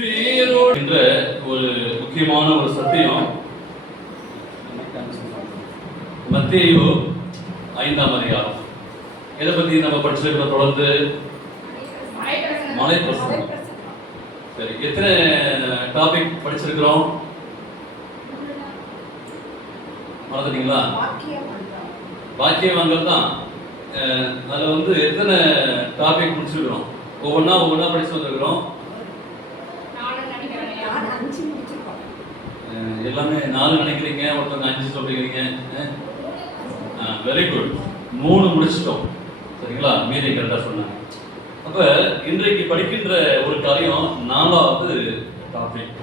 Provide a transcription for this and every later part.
என்ற ஒரு முக்கியமான ஒரு சத்தியம் மத்தேயு 5ஆம் அதிகாரம். எதை பத்தி நம்ம படிச்சிருக்கிறோம்? தொடர்ந்து மலை பிரசங்கம். சரி, எத்தனை டாபிக் படிச்சிருக்கிறோம்? மறந்துட்டீங்களா? வாக்கியங்கள் தான். அதில் வந்து எத்தனை டாபிக் முடிச்சிருக்கிறோம்? ஒவ்வொன்றா படிச்சு வந்திருக்கிறோம். எல்லாமே 4 நினைக்கிறீங்க, ஒருத்தவங்க 5 சொல்றீங்க. வெரி குட், 3 முடிச்சிட்டோம். சரிங்களா? மீதி கரெக்டாக சொன்னாங்க. அப்போ இன்றைக்கு படிக்கின்ற ஒரு காரியம் 4வது டாபிக்.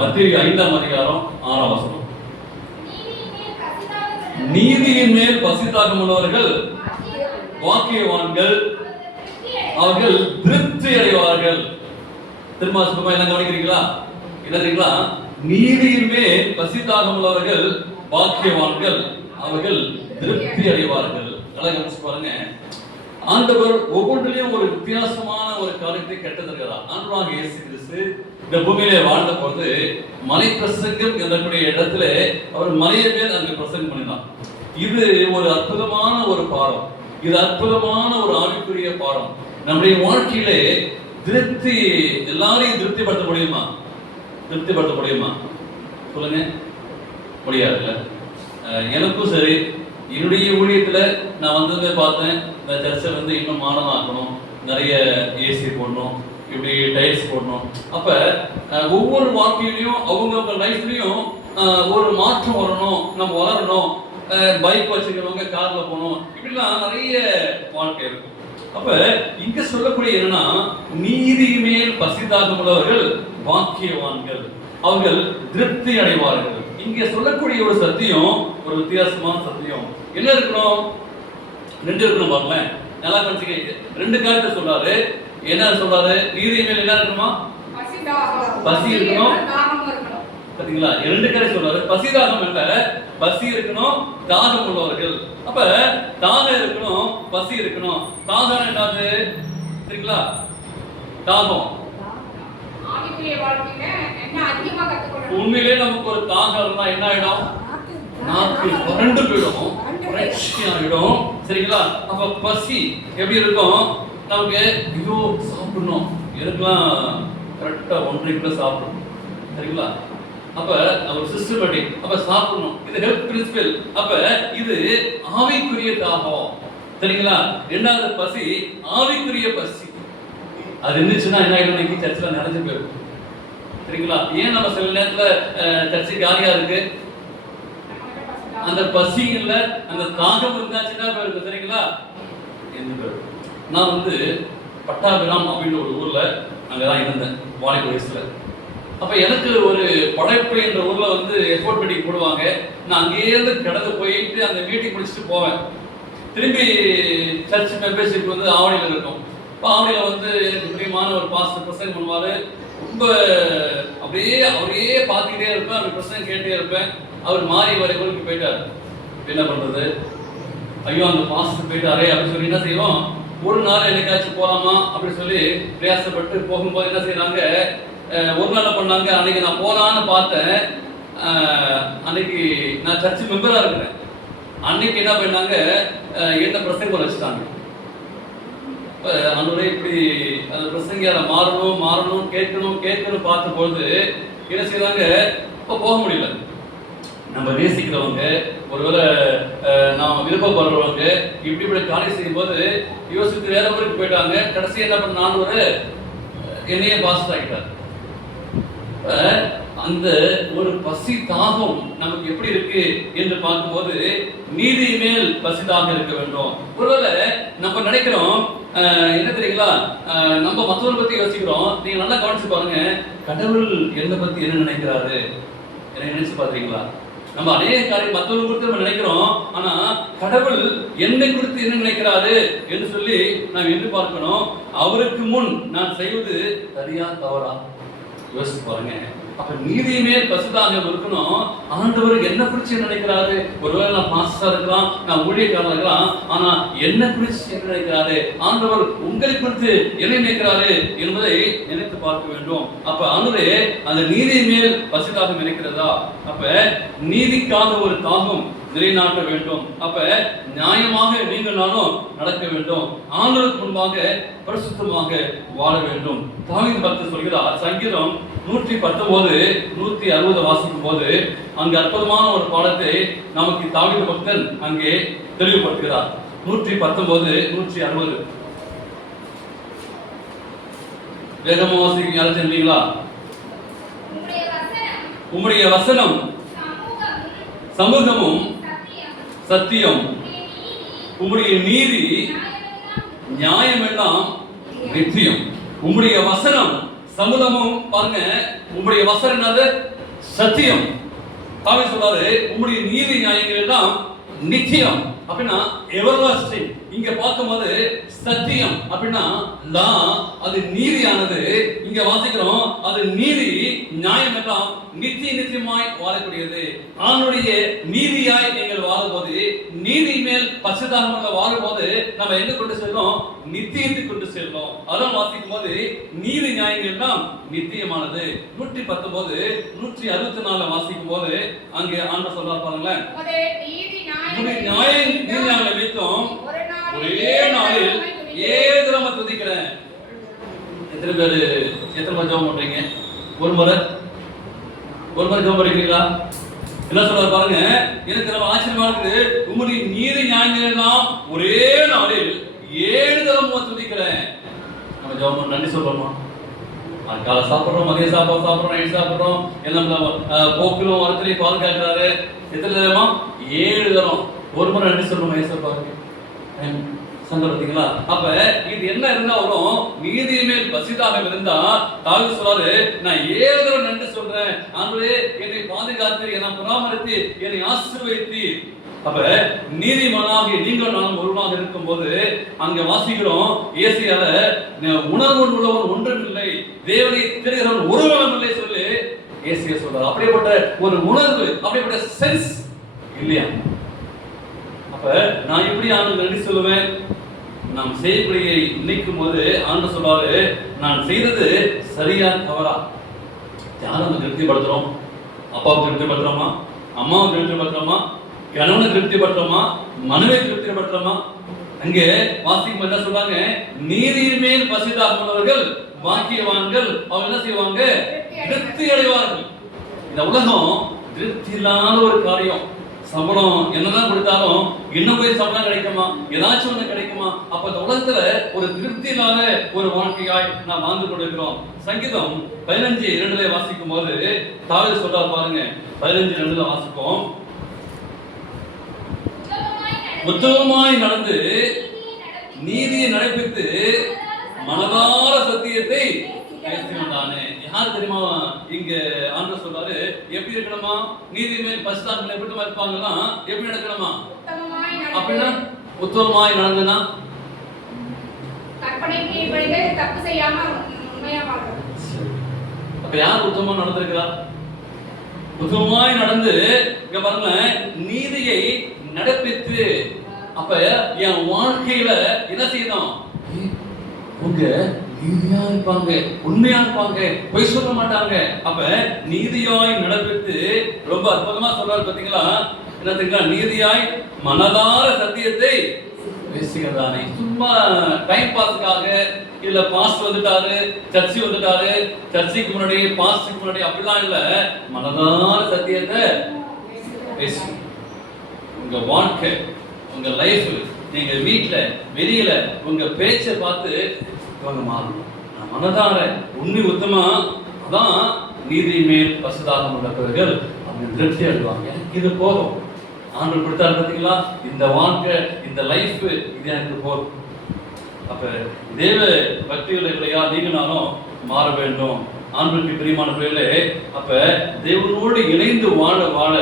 மத்தேயு 5ஆம் அதிகாரம் 6ஆம் வசனம். நீதியின் மேல் பசிதாகம் உள்ளவர்கள் வாக்கியவான்கள், அவர்கள் திருப்தி அடைவார்கள். திரும்ப சுத்தமா என்ன கவனிக்கிறீங்களா? என்னறீங்களா? நீதியின் மேல் பசிதாகம் உள்ளவர்கள் வாக்கியவான்கள், அவர்கள் திருப்தி அடைவார்கள். நல்லா கவனிச்சு பாருங்க. ஆண்டவர் ஒவ்வொன்றிலையும் ஒரு வித்தியாசமான ஒரு காரியத்தை கற்றுத்தருகிறார். ஆண்டவராகிய இயேசு கிறிஸ்து இந்த பூமியிலே வாழ்ந்த பொழுது மலை பிரசங்கம் என்றக்கூடிய இடத்துல அவர் மலையை மேல் அங்கு பிரசங்கம் பண்ணினார். இது ஒரு அற்புதமான ஒரு பாடம். இது அற்புதமான ஒரு ஆவிக்குரிய பாடம். நம்முடைய வாழ்க்கையிலே திருப்தி, எல்லாரையும் திருப்திப்படுத்த முடியுமா? திருப்திப்படுத்த முடியுமா? சொல்லுங்க. முடியாதுல்ல. எனக்கும் சரி, என்னுடைய ஊழியத்துல நான் வந்ததை பார்த்தேன். இந்த சர்ச்சை வந்து இன்னும் மாடர்ன் ஆக்கணும், நிறைய ஏசி போடணும், இப்படி டைல்ஸ் போடணும். அப்ப ஒவ்வொரு வாழ்க்கையிலையும் அவங்கவுங்க லைஃப்லயும் ஒரு மாற்றம் வரணும், நம்ம வளரணும். பைக் வச்சுக்கிறவங்க கார்ல போகணும், இப்படிலாம் நிறைய வாழ்க்கை இருக்கும். அப்ப இங்க சொல்லக்கூடிய என்னன்னா, நீதி மேல் பசிதாகம் உள்ளவர்கள் வாக்கியவான்கள், அவர்கள் திருப்தி அடைவார்கள். இங்க சொல்லக்கூடிய ஒரு சத்தியம் ஒரு வித்தியாசமான சத்தியம். என்ன இருக்கணும்? 2 இருக்கணும். பாருங்களேன், நல்லா கவனிச்சுக்க. 2 காரியத்தை சொல்றாரு. என்ன சொல்றாரு? நீதி மேல் என்ன இருக்கணுமா? பசி இருக்கணும். பாத்தீங்களா? 2 காரியம் சொல்றாரு. பசிதாகம் இல்ல, பசி இருக்கணும், தாகம் உள்ளவர்கள். அப்ப தாகம் இருக்கணும், பசி இருக்கணும். தாகம் என்னது சரிங்களா? தாகம் உண்மையிலே நமக்கு ஒரு தாகம் இருந்தா என்ன ஆயிடும்? நாக்கு வறண்டு போயிடும், வறட்சி ஆயிடும். சரிங்களா? அப்ப பசி எப்படி இருக்கும்? நமக்கு ஐயோ சாப்பிடணும், எனக்குலாம் கரெக்டா 1.5 கிலோ சாப்பிடணும். சரிங்களா? அப்ப ஒரு சிஸ்டமேட்டிக். அப்ப சாப்பிடணும். இது ஹெல்த் பிரின்சிபல். அப்ப இது ஆவிக்குரிய தாகம். சரிங்களா? 2வது பசி ஆவிக்குரிய பசி. அது இருந்துச்சுன்னா என்ன ஆயிடும்? இன்னைக்கு சர்ச்சில் நிறைஞ்சு போயிருக்கும். சரிங்களா? ஏன் நம்ம சில நேரத்துல சர்ச்சை காலியா இருக்கு? அந்த பசி இல்ல, அந்த தாகம் இருந்தாச்சுன்னா போயிருக்கும். சரிங்களா? நான் வந்து பட்டாபிராம் அப்படின்னு ஒரு ஊர்ல அங்கதான் இருந்தேன் வாலிப வயசுல. அப்ப எனக்கு ஒரு படைப்பு என்ற ஊர்ல வந்து எஃபோர்ட் மீட்டிங் போடுவாங்க. நான் அங்கேயிருந்து கடந்து போயிட்டு அந்த மீட்டிங் முடிச்சுட்டு போவேன். திரும்பி சர்ச் மெம்பர்ஷிப் வந்து ஆவணியில் இருக்கும். இப்போ ஆவணியில் வந்து எனக்கு பிரியமான ஒரு பாஸ்டர் பிரசங்கம் பண்ணுவார். ரொம்ப அப்படியே அவரையே பார்த்துக்கிட்டே இருப்பேன், அவர் பிரசங்கம் கேட்டே இருப்பேன். அவர் மாறி வரை கோயிலுக்கு போயிட்டார். என்ன பண்ணுறது? ஐயோ அந்த பாஸ்டர் போயிட்டாரே அப்படின்னு சொல்லி என்ன செய்வோம்? ஒரு நாள் என்னைக்காச்சும் போகலாமா அப்படின்னு சொல்லி பிரயாசப்பட்டு போகும்போது என்ன செய்யறாங்க? ஒரு நாள் பண்ணாங்க. அன்னைக்கு நான் போலான்னு பார்த்தேன். அன்னைக்கு நான் சர்ச் மெம்பரா இருக்கிறேன். அன்னைக்கு என்ன பண்ணாங்க? என்ன பிரசங்கம் வச்சுட்டாங்க. அந்த இப்படி அந்த பிரசங்கியால மாறணும் கேட்கணும் பார்க்கும்போது என்ன செய்யறாங்க? இப்போ போக முடியல. நம்ம நேசிக்கிறவங்க, ஒருவேளை நாம் விருப்பப்படுறவங்க இப்படி காரியம் செய்யும் போது யோசித்து வேற ஊருக்கு போயிட்டாங்க. கடைசி என்ன பண்ண, நான் ஒரு என்னையே பாஸ்டர் ஆகிட்டார். அந்த ஒரு பசி தாகம் நமக்கு எப்படி இருக்கு என்று பார்க்கும்போது நீதி மேல் பசிதாக இருக்க வேண்டும். ஒருவேளை நம்ம நினைக்கிறோம் என்ன தெரியுங்களா? நம்ம மற்றவரை பத்தி யோசிக்கிறோம். நீங்க நல்லா கவனிச்சு பாருங்க. கடவுள் என்னை பத்தி என்ன நினைக்கிறாரு? என்ன நினைச்சு பாத்தீங்களா? நம்ம அநேக காரியம் மற்றவங்க குறித்து நம்ம நினைக்கிறோம். ஆனா கடவுள் என்னை குறித்து என்ன நினைக்கிறாரு என்று சொல்லி நாம் எதிர்பார்க்கணும். அவருக்கு முன் நான் செய்வது சரியா தவறா? யோசிச்சு பாருங்க. அப்ப நீதி மேல் பசுதாகம் இருக்கணும். ஆண்டவர் என்ன குறிச்சு நினைக்கிறாரு? ஒருவேளை நான் பாஸ்டரா இருக்கலாம், நான் ஊழியக்காரன் இருக்கலாம், ஆனா என்ன குறிச்சு என்ன நினைக்கிறாரு? ஆண்டவர் உங்களை குறித்து என்ன நினைக்கிறாரு என்பதை நினைத்து பார்க்க வேண்டும். அப்ப ஆண்டவரே அந்த நீதி மேல் பசுதாகம் இருக்கிறதா? அப்ப நீதிக்காக ஒரு தாகம் நிலைநாட்ட வேண்டும். அப்ப நியாயமாக நீங்கள் நானும் நடக்க வேண்டும். ஆண்டவருக்கு முன்பாக பரிசுத்தமாக வாழ வேண்டும். தாவீது பக்தர் சொல்கிறார், சங்கீதம் 119 160 வாசிக்கும் போது அங்கு அற்புதமான ஒரு பாடத்தை நமக்கு தாவீது பக்தன் அங்கே தெளிவுபடுத்துகிறார். 119 160 வேகமா வாசிக்க யாரும் சென்றீங்களா? உம்முடைய வசனம் சமூகமும் சத்தியம், உம்முடைய நீதி நியாயம் எல்லாம் நித்தியம். உம்முடைய வசனம் சமூகமும், பாருங்க, உம்முடைய வசனம் என்னது? சத்தியம். தாவீது சொல்றாரு, உம்முடைய நீதி நியாயங்கள் எல்லாம் நித்தியம். அப்படின்னா எவர்லாஸ்டிங். இங்க பார்க்கும்போது சத்தியம் அப்படின்னா லா, அது நீதியானது. இங்க வாசிக்கிறோம், அது நீதி நியாயம் எல்லாம் நித்தியமாய் வாழக்கூடியது. அவனுடைய நீதியாய் நீங்கள் வாழும்போது, நீதி மேல் பசுதாகமாக வாழும்போது நம்ம எங்க கொண்டு செல்லும்? நித்தியத்துக்கு கொண்டு செல்லும். அதான் வாசிக்கும் போது நீதி நியாயங்கள் எல்லாம் நித்தியமானது. 119 164 வாசிக்கும் போது அங்கே ஆண்டவர் சொல்றார் பாருங்களேன், நியாயங்களை வைத்தும் ஒரே நாளில் 7 தடவை துதிக்கிறேன். எத்தனை பேர் ஜெபம் பண்றீங்க? ஒரு முறை ஜெபம் பண்றீங்களா? என்ன சொல்றாரு பாருங்க, எனக்கு ரொம்ப ஆச்சரியமா இருக்குது. உம்முடைய நீதி நியாயங்கள் எல்லாம் ஒரே நாளில் 7 தடவை துதிக்கிறேன். நம்ம ஜெபம் நன்றி சொல்றோமா? காலை சாப்பிட்றோம், மதிய சாப்பிட்றோம், நைட் சாப்பிட்றோம், எல்லாம் போக்கிலும் வரத்திலையும் பாதுகாக்கிறாரு. எத்தனை தடவை? 7 தடவை. ஒரு முறை நன்றி சொல்லணும். ஏசப்பாருக்கு சந்தோஷம் பார்த்தீங்களா? அப்ப இது என்ன இருந்தா வரும்? நீதி மேல் பசிதாக இருந்தா தாவீது சொல்றாரு, நான் 7 தடவை நன்றி சொல்றேன். ஆண்டவரே என்னை பாதுகாத்து, என்னை பராமரித்து, என்னை ஆசீர்வதித்து. அப்ப நீதிமானாகிய நீங்கள் நானும் ஒருவனாக இருக்கும் போது அங்க வாசிக்கிறோம், ஏசியால உணர்வு உள்ளவன் ஒன்றும் இல்லை, தேவனை தெரிகிறவன் ஒருவனும் இல்லை சொல்லி ஏசியா சொல்றாரு. அப்படிப்பட்ட ஒரு உணர்வு, அப்படிப்பட்ட சென்ஸ் இல்லையா? அப்ப நான் எப்படி ஆண்டு நன்றி சொல்லுவேன்? நாம் செய்யக்கூடிய நினைக்கும் போது ஆண்டு சொல்றாரு, நான் செய்தது சரியா தவறா? யாரும் திருப்திப்படுத்துறோம்? அப்பாவுக்கு திருப்திப்படுத்துறோமா? அம்மாவுக்கு திருப்திப்படுத்துறோமா? கணவனை திருப்திப்படுத்துறோமா? மனைவி திருப்திப்படுத்துறோமா? அங்கே வாசிக்கும் என்ன சொல்றாங்க, நீதியின் மேல் பசிதாக உள்ளவர்கள் பாக்கியவான்கள். அவங்க என்ன செய்வாங்க? திருப்தி அடைவார்கள். இந்த உலகம் திருப்தி இல்லாத ஒரு காரியம். சம்பளம் என்னதான் கொடுத்தாலும் இன்னும் போய் சம்பளம் கிடைக்குமா? ஏதாச்சும் ஒண்ணு கிடைக்குமா? அப்ப இந்த உலகத்துல ஒரு திருப்தி இல்லாத ஒரு வாழ்க்கையாய் நாம் வாழ்ந்து கொண்டிருக்கிறோம். சங்கீதம் 15:2 வாசிக்கும் போது தாவீது சொல்றார் பாருங்க, 15:2 வாசிப்போம். உத்தமமாய் நடந்து நீதியை நடப்பித்து மனதார சத்தியத்தை பேசினானே. யார் தெரியுமா இங்க ஆண்டவர் சொல்றாரு? எப்படி இருக்கணுமா? நீதி மேல் பசுதாகங்களை எப்படி இருப்பாங்கன்னா எப்படி நடக்கணுமா? அப்படின்னா உத்தமமாய் நடந்துனா அப்ப யார் உத்தமமா நடந்திருக்கிறா? உத்தமமாய் நடந்து இங்க பாருங்க, நீதியை நடப்பித்து. அப்ப என் வாழ்க்கையில என்ன செய்யணும்? உங்க நீதியா இருப்பாங்க, உண்மையா இருப்பாங்க, பொய் சொல்ல மாட்டாங்க. அப்ப நீதியாய் நடப்பித்து ரொம்ப அற்புதமா சொல்றாரு பாத்தீங்களா? என்ன தெரியுங்களா? நீதியாய் மனதார சத்தியத்தை பேசுகிறதானே. சும்மா டைம் பாஸ்க்காக இல்ல பாஸ்ட் வந்துட்டாரு, சர்ச்சி வந்துட்டாரு, சர்ச்சுக்கு முன்னாடி பாஸ்டுக்கு முன்னாடி அப்படிலாம் இல்ல, மனதார சத்தியத்தை பேசு. உங்க வாழ்க்கை, உங்க லைஃப், நீங்க வீட்டுல வெளியில உங்க பேச்சை பார்த்து இவங்க மாறணும். நான் மனதார உண்மை உத்தமா அதான் நீதி மேல் பசுதாகம் உள்ளவர்கள் அவங்க திருப்தி அடைவாங்க. எனக்கு இது போதும், ஆண்டவர் கொடுத்தாரு பார்த்தீங்களா? இந்த வாழ்க்கை, இந்த லைஃப், இது எனக்கு போதும். அப்ப தேவ பக்திகளையா நீங்க நானும் மாற வேண்டும். ஆண்டவருக்கு பிரியமான பிள்ளைகளே, அப்ப தேவனோடு இணைந்து வாழ வாழ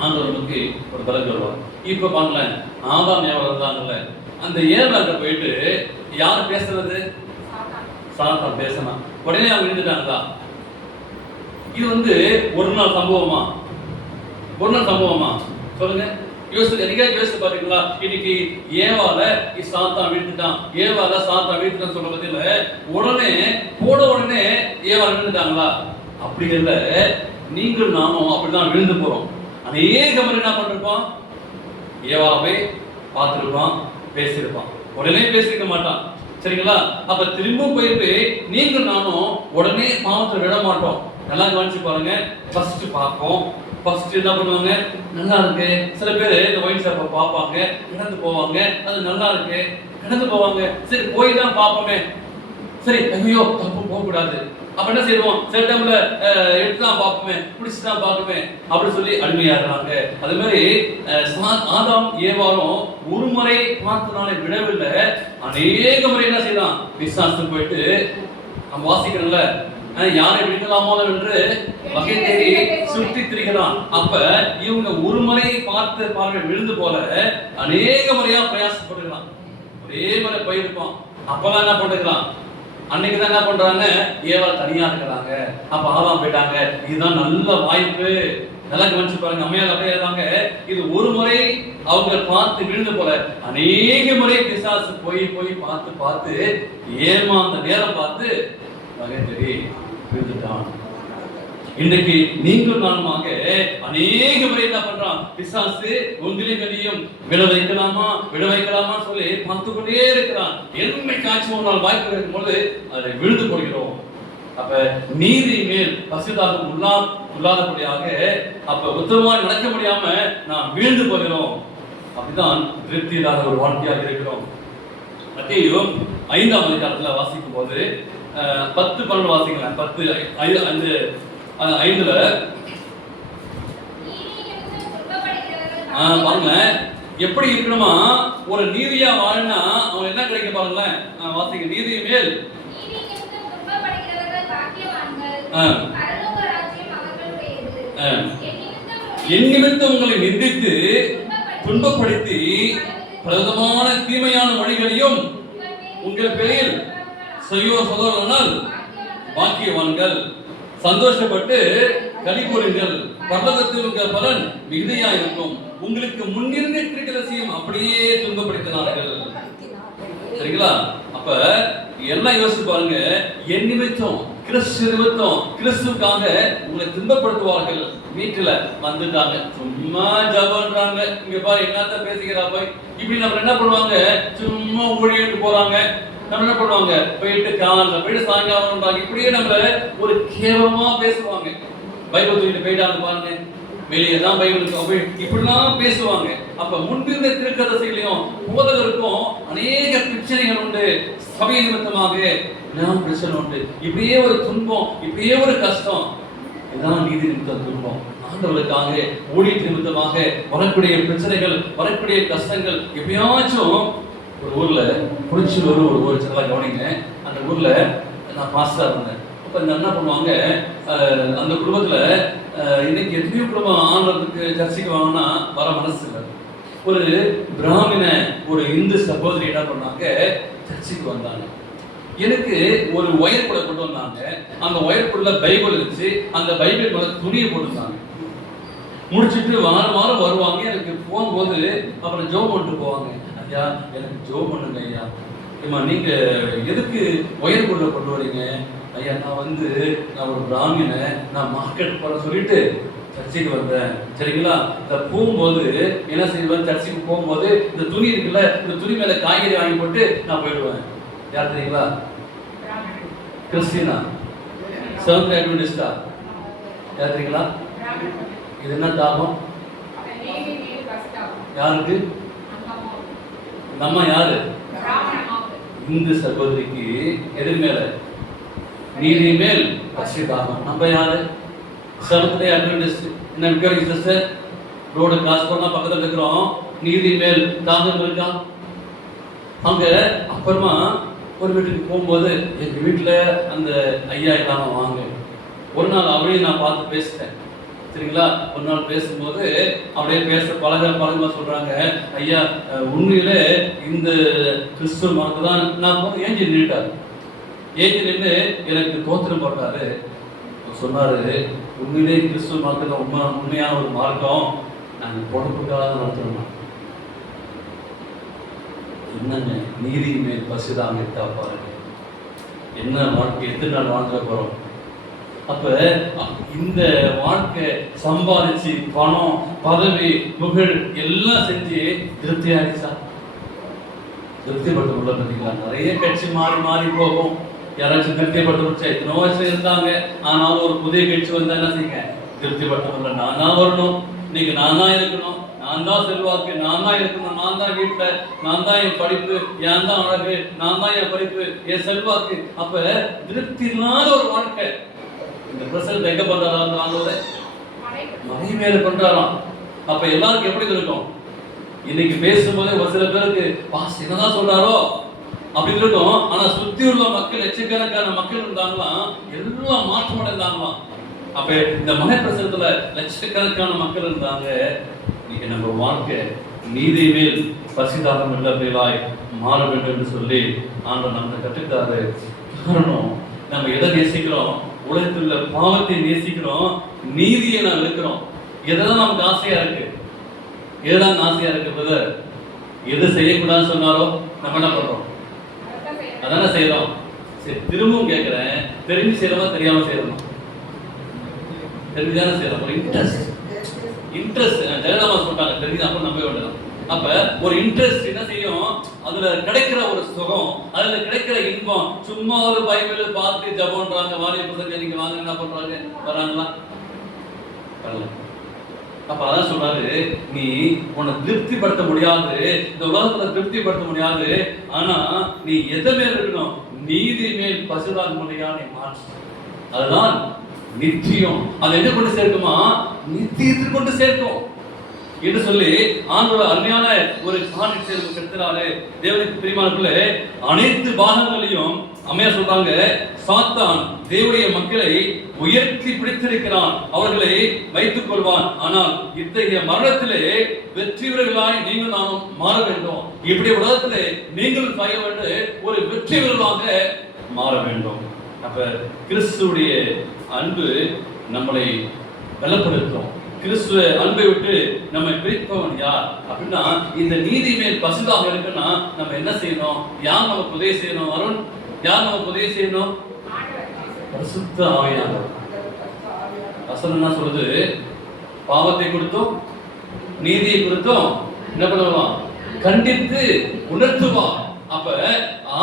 ஆண்டவர் நமக்கு ஒரு பலன் வருவார். இப்ப பாருங்களேன், ஆதாம் ஏவாள் இருந்தாங்கல்ல, அந்த ஏவாள்கிட்ட போயிட்டு யார் பேசுறது? சாத்தான் பேசினான். உடனே அவங்க விழுந்துட்டாங்களா? இது ஒரு நாள் சம்பவமா? ஒரு நாள் சம்பவமா சொல்லுங்க. யோசிச்சு பாத்தீங்களா? இன்னைக்கு ஏவால சாத்தான் வீழ்ந்துட்டான், ஏவால சாத்தான் வீழ்ந்துட்டான் சொல்ற பத்தியில உடனே ஏவால விழுந்துட்டாங்களா? அப்படி இல்ல. நீங்கள் நானும் அப்படிதான் விழுந்து போறோம். அநேக முறை என்ன பண்ணிருப்பான்? ஏவாவை பார்த்திருப்பான், பேசியிருப்பான். உடனே பேசிருக்க மாட்டான். சரிங்களா? அப்ப திரும்ப போயிட்டு நீங்கள் நானும் உடனே பாவத்தை விட மாட்டோம். நல்லா கவனிச்சு பாருங்க. ஃபர்ஸ்ட் பார்ப்போம். ஃபர்ஸ்ட் என்ன பண்ணுவாங்க? நல்லா இருக்கு. சில பேர் இந்த ஒயின் ஷாப்பை பார்ப்பாங்க, கடந்து போவாங்க. அது நல்லா இருக்கு, கடந்து போவாங்க. சரி போய் தான் பார்ப்போமே. சரி ஐயோ தப்பு போகக்கூடாது. அப்ப என்ன செய்வோம்? சில டைம்ல எடுத்துதான் பார்ப்போமே, பிடிச்சுதான் பார்ப்போமே அப்படி சொல்லி அடிமையாடுறாங்க. அதே மாதிரி ஆதாம் ஏவாளும் ஒரு முறை பார்த்தனால விடவில்லை, அநேக முறை என்ன செய்யலாம்? விசாரித்து போயிட்டு நம்ம வாசிக்கிறோம்ல, யாரை விடுக்கலாமோ என்று வகை தேடி சுற்றி திரிகிறான். அப்ப இவங்க ஒரு முறை பார்த்து பார்வை விழுந்து போல அநேக முறையா பிரயாசப்படுகிறான். ஒரே முறை போயிருப்பான். அப்பதான் என்ன பண்ணுறான்? அன்னைக்குதான் என்ன பண்றாங்க? ஏவாள் தனியா இருக்கிறாங்க. அப்ப ஆதாம் போயிட்டாங்க. இதுதான் நல்ல வாய்ப்பு. நல்லா கவனிச்சு பாருங்க. அம்மையால் அப்படியே இருந்தாங்க. இது ஒரு முறை அவங்க பார்த்து விழுந்து போல அநேக முறை பிசாசு போய் பார்த்து ஏமாந்த நேரம் பார்த்து வகை தேடி விழுந்துட்டான். இன்றைக்கு நீங்கள் நானுமாக அநேக முறை என்ன பண்றான்? பிசாசு உங்களையும் விட வைக்கலாமா சொல்லி பார்த்து கொண்டே இருக்கிறான். என்னைக்காச்சும் ஒரு நாள் வாய்ப்பு இருக்கும் பொழுது அதை விழுந்து போகிறோம். அப்ப நீதி மேல் பசுதாகம் உள்ளாதபடியாக அப்ப உத்தரமாக நடக்க முடியாம நாம் வீழ்ந்து போகிறோம். அப்படிதான் திருப்தி இல்லாத ஒரு வாழ்க்கையாக இருக்கிறோம். மத்தேயு 5ஆம் அதிகாரத்துல வாசிக்கும் போது 10-12 வாசிக்கலாம். 10:5 பாருங்க எப்படி இருக்கணுமா? ஒரு நீதியா வாழனா அவன் என்ன கிடைக்க பாருங்களேன். வாசிங்க. நீதி மேல் என் நிமித்தம் உங்களை நிந்தித்து துன்பப்படுத்தி பிரதமான தீமையான வழிகளையும் உங்கள் பேரில் சகோதரனால் பாக்கியவான்கள். சந்தோஷப்பட்டு களி கூறுங்கள், பரலோகத்தில் உங்கள் பலன் மிகுதியா இருக்கும். உங்களுக்கு முன்னிருந்து கிருக்கரசியும் அப்படியே துன்பப்படுத்தினார்கள். சரிங்களா? அப்ப எல்லாம் யோசிச்சு பாருங்க. என் நிமித்தம், கிறிஸ்து நிமித்தம், கிறிஸ்துக்காக உங்களை துன்பப்படுத்துவார்கள். வீட்டுல வந்துட்டாங்க, சும்மா ஜபன்றாங்க. இங்க பாரு என்னத்த பேசிக்கிறா போய் இப்படி நம்ம என்ன பண்ணுவாங்க? சும்மா ஊழியருக்கு போறாங்க. நம்ம என்ன பண்ணுவாங்க? போயிட்டு காலைல போயிட்டு சாயங்காலம் இப்படியே நம்மள ஒரு கேவலமா பேசுவாங்க. பைபிள் தூக்கிட்டு போயிட்டாங்க பாருங்க, வெளியே தான் பைபிள் இப்படிலாம் பேசுவாங்க. அப்ப முன்பிருந்த திருக்கதர்சிகளையும் போதகருக்கும் அநேக பிரச்சனைகள் உண்டு. சபை நிமித்தமாக பிரச்சனை உண்டு. இப்படியே ஒரு துன்பம், இப்படியே ஒரு கஷ்டம். இதுதான் நீதி நிமித்த துன்பம். ஆண்டவர்களுக்காக ஊழியர் நிமித்தமாக வரக்கூடிய பிரச்சனைகள், வரக்கூடிய கஷ்டங்கள். எப்பயாச்சும் ஒரு ஊர்ல புளிச்சூர் ஒரு ஊர் சில கவனிங்க. அந்த ஊர்ல நான் பாஸ்டா இருந்தேன். அப்ப என்ன பண்ணுவாங்க? அந்த குடும்பத்துல இன்னைக்கு எத்தனையோ குடும்பம் ஆண்டவருக்கு சர்ச்சைக்கு வாங்கினா வர மனசு இல்லை. ஒரு பிராமண ஒரு இந்து சகோதரி என்ன பண்ணாங்க? சர்ச்சைக்கு வந்தாங்க. எனக்கு ஒரு ஒயர் கூட கொண்டு வந்தாங்க. அந்த ஒயர் கூட பைபிள் இருந்துச்சு. அந்த பைபிள் கூட துணியை போட்டுருந்தாங்க. முடிச்சுட்டு வாரம் வருவாங்க. எனக்கு போகும்போது அப்புறம் ஜோம் பண்ணிட்டு போவாங்க. ஐயா எனக்கு ஜோம் பண்ணுங்க ஐயா. ஏமா நீங்க எதுக்கு ஒயர் கூட கொண்டு வரீங்க? ஐயா நான் ஒரு பிராமண, நான் மார்க்கெட் போற சொல்லிட்டு சர்ச்சைக்கு வந்தேன். சரிங்களா? இந்த போகும்போது என்ன செய்வேன்? சர்ச்சைக்கு போகும்போது இந்த துணி இருக்குல்ல, இந்த துணி மேல காய்கறி வாங்கி போட்டு நான் போயிடுவேன். யார் தெரியுங்களா? கிறிஸ்டினா, செவன்த் அட்வென்டிஸ்டா? யார் தெரியுங்களா? இது என்ன தாபம்? யாருக்கு? நம்ம யாரு? இந்து சகோதரிக்கு எதிர் மேல நீதி மேல் பசிதாகம். நம்ம யாரு? Seventh day Adventist. என்ன விற்கிறீங்க சிஸ்டர்? ரோடு கிராஸ் பண்ணா பக்கத்துல இருக்கிறோம். நீதி மேல் தாகம் இருக்கா? அங்க அப்புறமா ஒரு வீட்டுக்கு போகும்போது எங்க வீட்டுல அந்த ஐயா இல்லாம வாங்க. ஒரு நாள் அவரையும் நான் பார்த்து பேசிட்டேன். சரிங்களா? ஒரு நாள் பேசும்போது அப்படியே பழகமா சொல்றாங்க, ஐயா உண்மையிலே இந்த கிறிஸ்துவ மரத்தை தான் நான் ஏஞ்சி நின்றுட்டாரு. ஏஞ்சி நின்று எனக்கு தோத்திரம் போட்டாரு. சொன்னாரு, உண்மையிலே கிறிஸ்துவ மார்க்கம் உண்மையான ஒரு மார்க்கம், நாங்கள் பொறுப்புக்காக நடத்துறோம். என்னங்க நீதி மேல் பசுதாங்க இருக்கா பாருங்க. என்ன வாழ்க்கை, எத்தனை நாள் வாழ்க்கை போறோம். அப்ப இந்த வாழ்க்கை சம்பாதிச்சு பணம், பதவி, புகழ் எல்லாம் செஞ்சு திருப்தி ஆயிடுச்சா? திருப்திப்பட்டு உள்ள பார்த்தீங்களா? நிறைய கட்சி மாறி மாறி போகும். யாராச்சும் திருப்திப்பட்டு வச்சா இத்தனை வருஷம் இருந்தாங்க, ஆனாலும் ஒரு புதிய கட்சி வந்தா என்ன செய்யுங்க? திருப்திப்பட்டு உள்ள நானா வரணும், இன்னைக்கு நானா இருக்கணும், நான் தான் செல்வாக்கு, நான் தான் இருக்கணும், நான் தான் வீட்டுல, நான் தான் என் படிப்பு, என் தான் அழகு, நான் தான் என் படிப்பு, என் செல்வாக்கு. அப்ப திருப்தி இல்லாத ஒரு வாழ்க்கை. இந்த பிரசன்ட் எங்க பண்றாரு? ஆண்டவரே மலை மேல பண்றாராம். அப்ப எல்லாருக்கும் எப்படி இருக்கும்? இன்னைக்கு பேசும்போது ஒரு சில பேருக்கு பாஸ் என்னதான் சொல்றாரோ அப்படின்னு இருக்கும். ஆனா சுத்தி உள்ள மக்கள், லட்சக்கணக்கான மக்கள் இருந்தாங்களாம், எல்லாம் மாற்றம் அடைந்தாங்களாம். அப்ப இந்த மலை பிரசனத்துல லட்சக்கணக்கான மக்கள் இருந்தாங்க. இன்னைக்கு நம்ம வாழ்க்கை நீதி மேல் பசிதாகம் உள்ளவர்களாய் மாற வேண்டும் என்று சொல்லி ஆண்டவர் நமக்கு கற்றுத்தாரு. காரணம், நம்ம எதை நேசிக்கிறோம்? உலகத்தில் உள்ள பாவத்தை நேசிக்கிறோம், நீதியை நாம் இருக்கிறோம். எதெல்லாம் நமக்கு ஆசையா இருக்கு? எதுதான் ஆசையா இருக்கு பிரதர்? எது செய்யக்கூடாதுன்னு சொன்னாரோ நம்ம என்ன பண்றோம்? அதானே செய்யறோம். சரி, திரும்பவும் கேட்கிறேன், தெரிஞ்சு செய்யறோமா தெரியாம செய்யறோமா? தெரிஞ்சுதானே செய்யறோம். ஒரு இன்ட்ரெஸ்ட் ஜெயலலிதா சொல்றாங்க, தெரிஞ்சு அப்ப நம்ப வேண்டாம். அப்ப ஒரு இன்ட்ரெஸ்ட் என்ன செய்யும்? அதுல கிடைக்கிற ஒரு சுகம், அதுல கிடைக்கிற இன்பம். சும்மா ஒரு பைபிள் பார்த்து ஜபம்ன்றாங்க, வாரிய பிரசங்க நீங்க வாங்க, என்ன பண்றாங்க? வராங்களா? வரல. அப்ப அதான் சொல்றாரு, நீ உன்னை திருப்திப்படுத்த முடியாது, இந்த உலகத்துல திருப்திப்படுத்த முடியாது. ஆனா நீ எதை மேல் இருக்கணும்? நீதி மேல் பசுதான் முறையா நீ மாற்று. அதுதான் நிச்சயம். அது எங்க கொண்டு சேர்க்குமா? நித்தியத்தில் கொண்டு சேர்க்கும் என்று சொல்லி ஆண்டவர் அருமையான ஒரு காரணத்தை கெடுத்துறாரு. தேவனுக்கு பிரியமானவர்களே, அனைத்து பாகங்களையும் அம்மையா சொல்றாங்க, சாத்தான் தேவனுடைய மக்களை உயர்த்தி பிடித்திருக்கிறான், அவர்களை வைத்துக் கொள்வான். ஆனால் இத்தகைய மரணத்திலே வெற்றி வீரர்களாய் நீங்கள் நானும் மாற வேண்டும். இப்படி உலகத்திலே நீங்கள் செய்ய வேண்டும், ஒரு வெற்றி வீரர்களாக மாற வேண்டும். அப்ப கிறிஸ்துடைய அன்பு நம்மளை பலப்படுத்தும். கிறிஸ்துவ அன்பை விட்டு நம்ம பிரிப்பவன் யார் அப்படின்னா, இந்த நீதி மேல் பசுதாக இருக்குன்னா நம்ம என்ன செய்யணும்? யார் நமக்கு உதவி செய்யணும்? அருண், யார் நமக்கு உதவி செய்யணும்? பரிசுத்த ஆவியானவர். வசனம் என்ன சொல்லுது? பாவத்தை குறித்தும் நீதியை குறித்தும் என்ன பண்ணுவான்? கண்டித்து உணர்த்துவான். அப்ப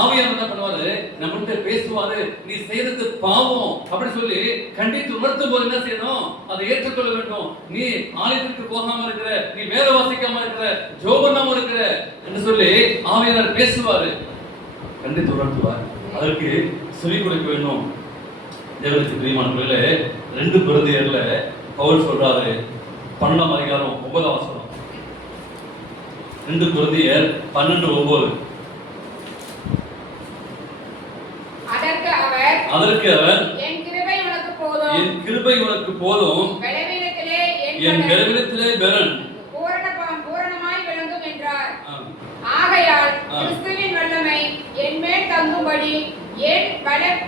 ஆவியானவர் என்ன பண்ணுவாரு? நம்மகிட்ட பேசுவாரு, நீ செய்யறது பாவம் அப்படி சொல்லி கண்டித்து உணர்த்தும் போது என்ன செய்யணும்? அதை ஏற்றுக்கொள்ள வேண்டும். நீ ஆலயத்திற்கு போகாம இருக்கிற, நீ வேலை வாசிக்காம இருக்கிற, ஜோபனாம இருக்கிற என்று சொல்லி ஆவியானவர் பேசுவாரு, கண்டித்து உணர்த்துவார். அதற்கு செவி கொடுக்க வேண்டும். தேவனுக்கு பிரியமானவர்களே, 2 கொரிந்தியர்ல பவுல் சொல்றாரு, 12ஆம் அதிகாரம் 9ஆம் வசனம். 2 கொரிந்தியர் 12:9. அதற்கு அவர் என் கிருபை உனக்கு போதும், என் பலவீனத்திலே பெலன் பூரணமாய் விளங்கும் என்றார். ஆகையால் கிறிஸ்துவின் வல்லமை என் மேல் தங்கும்படி என்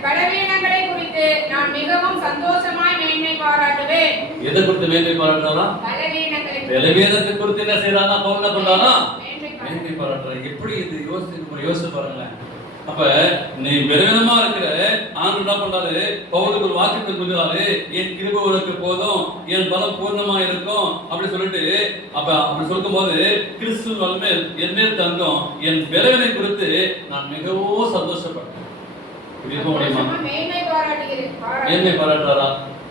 பலவீனங்களை குறித்து நான் மிகவும் சந்தோஷமாய் மேன்மை பாராட்டுவேன். எதை குறித்து மேன்மை பாராட்டுறாரா? பலவீனத்தை குறித்து என்ன செய்யறாரா? பவுல் என்ன பண்றாரா? மேன்மை பாராட்டுறாரு. எப்படி இது யோசிச்சு பாருங்களேன். அப்ப நீ பலவீனமா இருக்கிற, ஆண்டு என்ன பண்றாரு? பவுலுக்கு ஒரு வாக்கியத்தை சொல்றாரு, என் கிருபை உனக்கு போதும், என் பலம் பூர்ணமா இருக்கும் அப்படி சொல்லிட்டு, அப்ப அப்படி சொல்லும் போது கிறிஸ்து வல்லமை என் மேல் தங்கும், என் பலவீனத்தை குறித்து நான் மிகவும் சந்தோஷப்பட்டேன். மேன்மை பாராட்டுறாரா?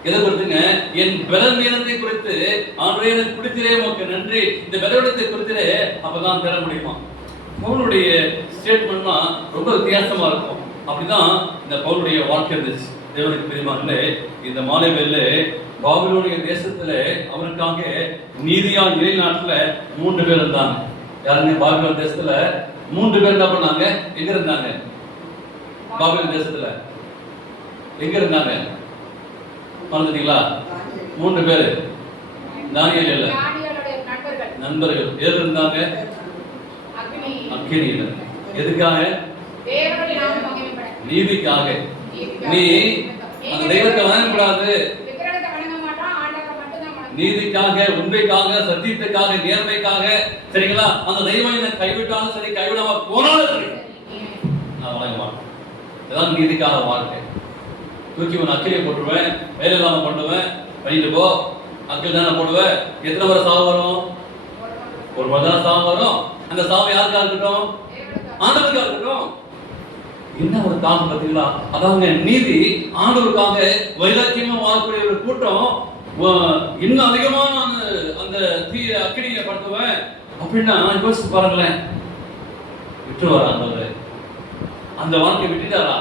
எதை குறித்துங்க? என் பலவீனத்தை குறித்து ஆண்டவரே எனக்கு கொடுத்திரே, உனக்கு நன்றி, இந்த பலவீனத்தை குறித்திரே. அப்பதான் பெற முடியுமா? பவுலுடைய ஸ்டேட்மெண்ட்னா ரொம்ப வித்தியாசமா இருக்கும். அப்படிதான் இந்த பவுலுடைய வாழ்க்கை இருந்துச்சு. தேவனுக்கு பிரியமானவர்களே, இந்த மாலை வேளையிலே பாபிலோனிய தேசத்துல அவருக்காக நீதியா நிலைநாட்டுல 3 பேர் இருந்தாங்க. யாருங்க? பாபிலோன் தேசத்துல 3 பேர் என்ன பண்ணாங்க? எங்க இருந்தாங்க? பாபிலோன் தேசத்துல எங்க இருந்தாங்க? மறந்துட்டீங்களா? 3 பேர் தானியேல் இல்ல, நண்பர்கள். எது இருந்தாங்க? அக்கினியில. எதுக்காக? நீதிக்காக. நீ அந்த தெய்வத்தை வணங்கக்கூடாது. நீதிக்காக, உண்மைக்காக, சத்தியத்துக்காக, நேர்மைக்காக, சரிங்களா? அந்த தெய்வம் என்ன கைவிட்டாலும் சரி, கைவிடாம போனாலும் சரி, நான் வணங்க மாட்டேன். இதான் நீதிக்காக வாழ்க்கை. தூக்கி உன் அக்கிரியை போட்டுருவேன், வேலை இல்லாம பண்ணுவேன், பண்ணிட்டு போ, அக்கில் தானே போடுவேன். எத்தனை முறை சாவு வரும்? ஒரு முறை தானே சாவு வரும். அந்த சாவு யாருக்கா இருக்கட்டும்? ஆண்டவருக்கா இருக்கட்டும். என்ன ஒரு தாகம் பார்த்தீங்களா? அதாங்க நீதி. ஆண்டவருக்காக வைராக்கியமா வாழக்கூடிய ஒரு கூட்டம் இன்னும் அதிகமா நான் அந்த தீய அக்கினியை படுத்துவேன் அப்படின்னா யோசிச்சு பாருங்களேன். விட்டுருவாரா ஆண்டவர்? அந்த வாழ்க்கை விட்டுட்டாரா?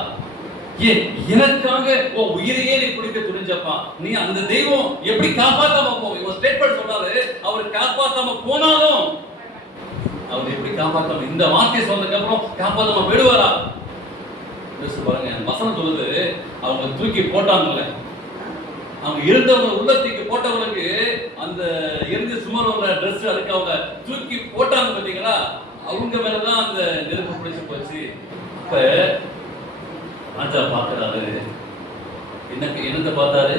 ஏன் எனக்காக உயிரையே நீ குடிக்க துணிஞ்சப்பா, நீ அந்த தெய்வம் எப்படி காப்பாத்தாம போகும்? இவன் ஸ்டேட்மெண்ட் சொன்னாரு, அவர் காப்பாத்தாம போனாலும் அவர் எப்படி காப்பாத்தாம, இந்த வார்த்தை சொன்னதுக்கு அப்புறம் காப்பாத்தாம விடுவாரா? பாருங்க, வசனம் சொல்லுது, அவங்க தூக்கி போட்டாங்கல்ல, அவங்க இருந்தவங்க உள்ள தூக்கி போட்டவங்களுக்கு அந்த இருந்து சுமார் ட்ரெஸ் அதுக்கு அவங்க தூக்கி போட்டாங்க பாத்தீங்களா, அவங்க மேலதான் அந்த நெருப்பு பிடிச்சு போச்சு. அப்ப ராஜா பார்க்கிறாரு, என்னத்தை பார்த்தாரு?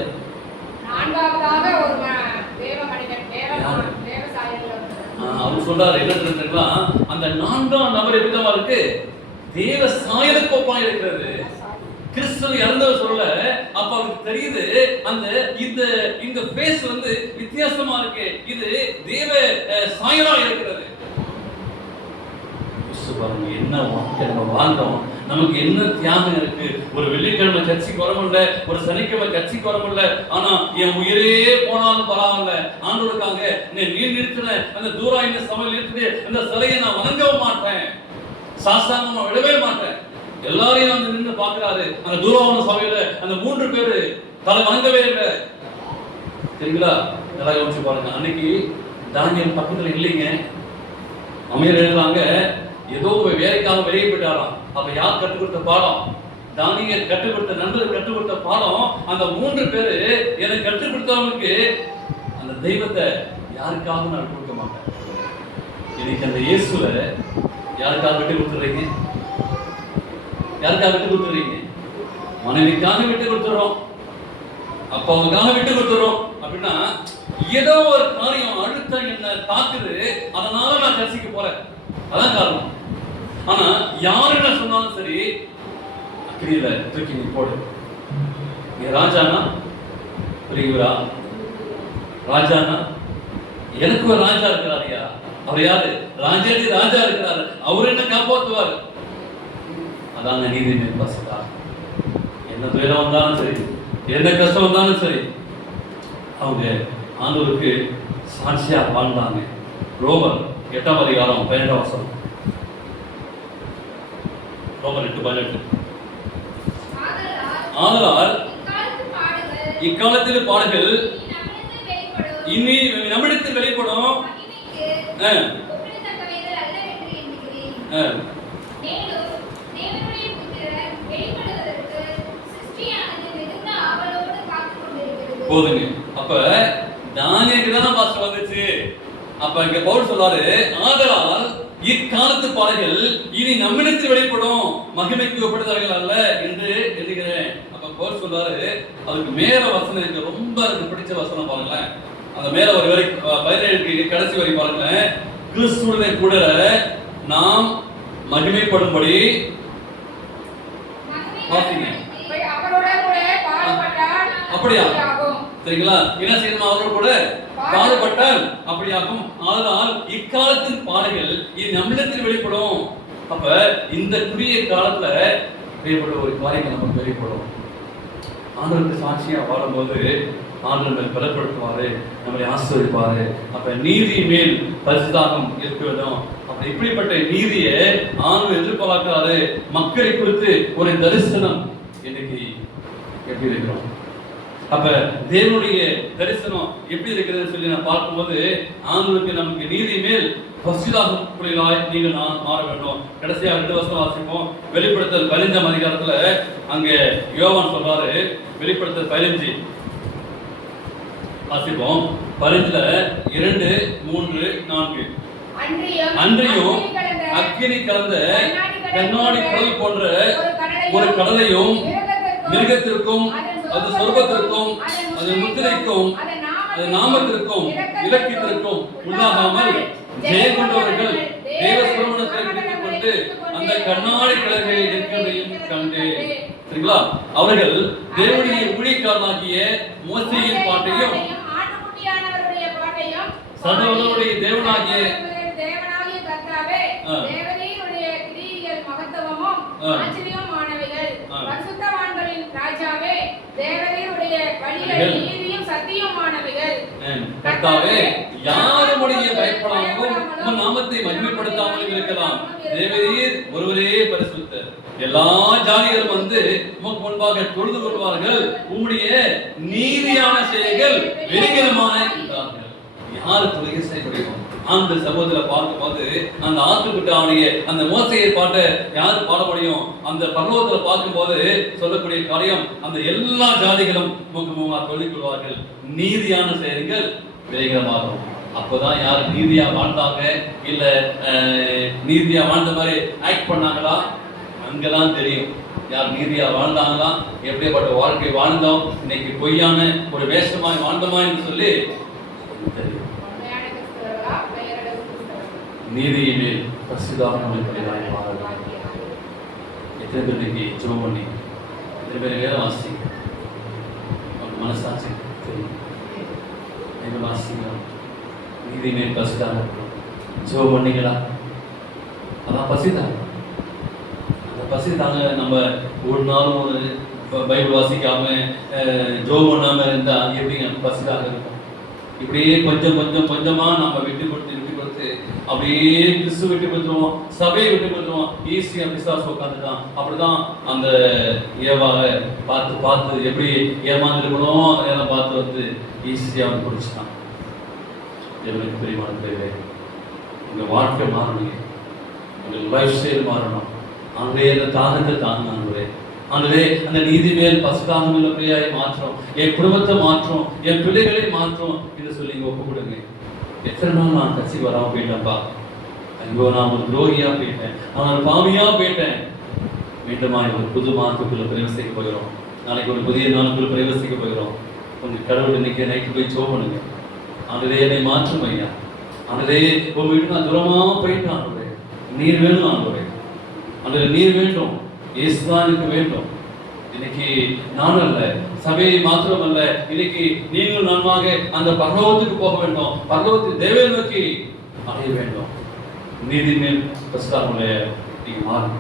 அவர் சொல்றாரு என்ன தெரியுங்களா, அந்த 4ஆம் நபர் எப்படிதான் இருக்கு? தேவ சாயலுக்கு ஒப்பா இருக்கிறது. கிறிஸ்துவ இறந்தவர் சொல்ல, அப்ப அவருக்கு தெரியுது அந்த இந்த ஃபேஸ் வந்து வித்தியாசமா இருக்கு, இது தேவ சாயலா இருக்கிறது. பாருங்க, என்ன வாழ்க்கை நம்ம வாழ்ந்தோம், நமக்கு என்ன தியாகம் இருக்கு. ஒரு வெள்ளிக்கிழமை சர்ச்சைக்கு வர முடியல, ஒரு சனிக்கிழமை சர்ச்சைக்கு வர முடியல, ஆனா என் உயிரே போனாலும் பரவாயில்ல, ஆண்டவருக்காக நீ நிறுத்தின அந்த தூராயின சமையல் நிறுத்திட்டு அந்த சிலையை நான் வணங்கவும் மாட்டேன், சாஸ்தாங்கமா விடவே மாட்டேன். எல்லாரையும் வந்து நின்று பாக்குறாரு. அந்த தூராவன சபையில அந்த 3 பேரு தலை வணங்கவே இல்லை. சரிங்களா? நல்லா யோசிச்சு பாருங்க. அன்னைக்கு தானியல் பக்கத்துல இல்லைங்க, அமையர் எழுதுறாங்க, ஏதோ வேலைக்காக வெளியே போயிட்டாராம். அப்ப யார் கற்றுக் கொடுத்த பாடம்? தானியல் கற்றுக் கொடுத்த நண்பர்கள் கற்றுக் கொடுத்த பாடம். அந்த 3 பேரு எனக்கு கற்றுக் கொடுத்தவனுக்கு அந்த தெய்வத்தை யாருக்காக நான் கொடுக்க மாட்டேன். இன்னைக்கு அந்த இயேசுல யாருக்காக விட்டு கொடுத்துறீங்க? யாருக்காக விட்டு கொடுத்துறீங்க? மனைவிக்காக விட்டு கொடுத்துறோம், அப்பாவுக்காக விட்டு கொடுத்துறோம். அப்படின்னா ஏதோ ஒரு காரியம் அழுத்தம் என்ன தாக்குது, அதனால நான் சர்ச்சைக்கு போறேன், அதான் காரணம். ஆனா யாரு என்ன சொன்னாலும் சரி, அக்கிரியில தூக்கி நீ போடு. நீ ராஜானா புரியுறா? ராஜானா எனக்கு ஒரு ராஜா இருக்கிறாரியா? அவர் யாரு? ராஜாதி ராஜா இருக்கிறாரு, அவர் என்ன காப்பாற்றுவார். அதாங்க நீதி பசிதா. என்ன துயரம் வந்தாலும் சரி, என்ன கஷ்டம் வந்தாலும் சரி, அவங்க ஆண்டவருக்கு சாட்சியா வாழ்ந்தாங்க. ரோமர் 8ஆம் அதிகாரம் 12ஆம் வசனம். ரோமர் 8:18. ஆதலால் இக்காலத்தில் பாடுகள் இனி நம்மிடத்தில் வெளிப்படும் போதுங்க. அப்ப தானியேலுக்கு தான் பாஸ்டர் வந்துச்சு. அப்ப இங்க பவுல் சொல்றாரு, ஆதலால் இக்காலத்து பாடுகள் இனி நம்மிடத்தில் வெளிப்படும், மகிமைக்கு ஒப்பிடுதவர்கள் அல்ல என்று எண்ணுகிறேன். அப்ப பவுல் சொல்றாரு, அதுக்கு மேல வசனம் இருக்கு, ரொம்ப எனக்கு பிடிச்ச வசனம் பாருங்களேன். அந்த மேல ஒரு வரை 17 கடைசி வரை பாருங்களேன். கிறிஸ்துவுடனே கூட நாம் மகிமைப்படும்படி பாத்தீங்க. அப்படியா? சரிங்களா? என்ன செய்யணும்? அவரோடு கூட பாடுபட்டால் அப்படியாகும். ஆனால் இக்காலத்தின் பாடுகள் இது நம்மிடத்தில் வெளிப்படும். அப்ப இந்த குறுகிய காலத்துல வெளிப்படும் ஒரு காரியம் நமக்கு வெளிப்படும். ஆண்டவருக்கு சாட்சியா வாழும்போது ஆண்டவர் பலப்படுத்துவாரு, நம்மளை ஆசீர்வதிப்பாரு. அப்ப நீதி மேல் பரிசுத்தாகம் இருக்க வேண்டும். அப்ப இப்படிப்பட்ட நீதியை ஆண்டவர் எதிர்பார்க்கிறாரு. மக்களை குறித்து ஒரு தரிசனம் இன்னைக்கு எப்படி இருக்கிறோம்? அப்ப தேவனுடைய தரிசனம் எப்படி இருக்கிறது சொல்லி நான் பார்க்கும்போது, ஆண்டவருக்கு நமக்கு நீதி மேல் பரிசுத்தாகம் புள்ளிகளாய் நீங்கள் நான் மாற வேண்டும். கடைசியா 2 வசனம் வாசிப்போம். வெளிப்படுத்தல் 15ஆம் அதிகாரத்துல அங்க யோவான் சொல்றாரு, வெளிப்படுத்தல் 15 வாசிப்போம். 15ல 2, 3, 4. அன்றியும் அக்கினி கலந்த கண்ணாடி கடல் போன்ற ஒரு கடலையும் மிருகத்திற்கும் அது சொர்க்கத்திற்கும் அது முத்திரைக்கும் அது நாமத்திற்கும் இலக்கியத்திற்கும் உள்ளாகாமல் ஜெயம் கொண்டவர்கள் தேவ சுரமணத்தை பிடித்துக் கொண்டு அந்த கண்ணாடி கிழங்கை நிற்கிறதையும் கண்டு. சரிங்களா? அவர்கள் தேவனுடைய ஊழியக்காரனாகிய மோசேயின் பாட்டையும் சர்வவல்லவருடைய தேவனாகிய கர்த்தாவே தேவரீருடைய கிரியைகள் மகத்துவமும் ஆச்சரியமானவைகள், பரிசுத்தவான்களின் ராஜாவே தேவரீருடைய வழிகள் நீதியும் சத்தியமானவைகள். கர்த்தாவே யாருடைய பயப்படாமலும் உம் நாமத்தை மகிமைப்படுத்தாமலும் இருக்கலாம். தேவரீர் ஒருவரே பரிசுத்தர். எல்லா ஜாதிகளும் வந்து உமக்கு முன்பாக தொழுது கொள்வார்கள். உம்முடைய நீதியான செயல்கள் வெறிகரமாய் இருந்தார்கள். யாரு தொழுகை செய்ய முடியும்? அந்த சமூகத்துல பார்க்கும்போது அந்த ஆத்துக்குட்டாவுடைய அந்த மோசையை பாட்டை யாரு பாட முடியும்? அந்த பர்வதத்துல பார்க்கும்போது சொல்லக்கூடிய காரியம், அந்த எல்லா ஜாதிகளும் முகமுகமாக சொல்லிக் கொள்வார்கள். நீதியான செயல்கள் வேகமாகும். அப்போதான் யார் நீதியா வாழ்ந்தாங்க, இல்ல நீதியா வாழ்ந்த மாதிரி ஆக்ட் பண்ணாங்களா, அங்கெல்லாம் தெரியும் யார் நீதியா வாழ்ந்தாங்களா, எப்படிப்பட்ட வாழ்க்கை வாழ்ந்தோம், இன்னைக்கு பொய்யான ஒரு வேஷமாய் வாழ்ந்தோமா என்று சொல்லி தெரியும். நீதியிலே பரிசுத்தமாக நம்மளுடைய மாறலாம். எத்தனை பேருக்கு ஜெபம் பண்ணி எத்தனை பேர் வேலை வாசிங்க, மனசாட்சி தெரியும். எங்க வாசிங்க நீதியிலே பரிசுத்தமாக ஜெபம் பண்ணீங்களா? அதான் பசிதாங்க. அந்த பசி தாங்க. நம்ம ஒரு நாளும் ஒரு பைபிள் வாசிக்காம ஜெபம் பண்ணாம இருந்தா எப்படிங்க பசிதாக இருக்கும்? இப்படியே கொஞ்சம் கொஞ்சம் கொஞ்சமா நம்ம விட்டு கொடுத்து அப்படியே கிறிஸ்து விட்டு கொடுத்துருவோம், சபையை விட்டு கொடுத்துருவோம். ஈஸியா பிசாசு உட்காந்துட்டான். அப்படிதான் அந்த ஏவாவை பார்த்து பார்த்து எப்படி ஏமாந்துருக்கணும் அதெல்லாம் பார்த்து வந்து ஈஸியா வந்து பிடிச்சிட்டான். எனக்கு பெரியமான தேவை, உங்க வாழ்க்கை மாறணும், உங்க லைஃப் ஸ்டைல் மாறணும். அங்கே அந்த தாகத்தை தாங்க ஆனதே அந்த நீதி மேல் பசுதாகமுள்ள பிள்ளையாய் மாற்றம், என் குடும்பத்தை மாற்றம், என் பிள்ளைகளை மாற்றம் என்று சொல்லி ஒப்பு கொடுங்க. எத்தனை நாள் நான் கட்சி வராம போயிட்டேன்ப்பா, ஐயோ நான் ஒரு துரோகியா போயிட்டேன், நான் ஒரு பாவியா போயிட்டேன். மீண்டுமா ஒரு புது மாதத்துக்குள்ள பிரவேசிக்க போகிறோம். நாளைக்கு ஒரு புதிய நாளுக்குள்ள பிரவேசிக்க போகிறோம். உங்க கடவுள் இன்னைக்கு நைட்டு போய் ஜெபம் பண்ணுங்க. ஆனதே என்னை மாற்றும் ஐயா, ஆனதே உங்க வீட்டு நான் தூரமா போயிட்டேன். ஆனதே நீர் வேணும், ஆனதே நீர் வேண்டும், இயேசுதான் எனக்கு வேண்டும். இன்னைக்கு நான் அல்ல, சபையை மாத்திரம் அல்ல, இன்னைக்கு நீங்கள் நன்றாக அந்த பரலோகத்துக்கு போக வேண்டும், பரலோகத்தின் தேவை நோக்கி அடைய வேண்டும். நீதி மேல் பரிசுத்தமுள்ள நீங்க மாறுங்க.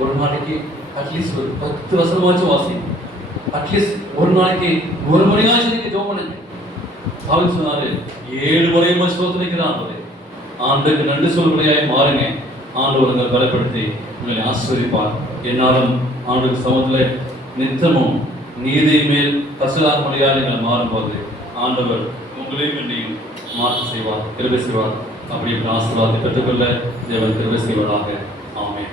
ஒரு நாளைக்கு அட்லீஸ்ட் ஒரு 10 வசனமாச்சும் வாசிங்க. அட்லீஸ்ட் ஒரு நாளைக்கு 1 மணியாச்சும் நீங்க ஜெபம் பண்ணுங்க. அவன் சொன்னாரு 7 முறையும் ஸ்தோத்திரிக்கிறான். ஆண்டுக்கு நன்றி சொல்லும்படியாய் மாறுங்க. ஆண்டவர் உங்களை பலப்படுத்தி உங்களை ஆசீர்வதிப்பார். என்னாலும் ஆண்டுக்கு சமூகத்தில் நித்தமும் நீதி மேல் பசுதாக முடியாது நீங்கள் மாறும்போது ஆண்டவர் உங்களையும் என்னையும் மாற்று செய்வார், கிருபை செய்வார். அப்படி ஆசீர்வாதத்தை பெற்றுக்கொள்ள தேவன் கிருபை செய்வாராக. ஆமென்.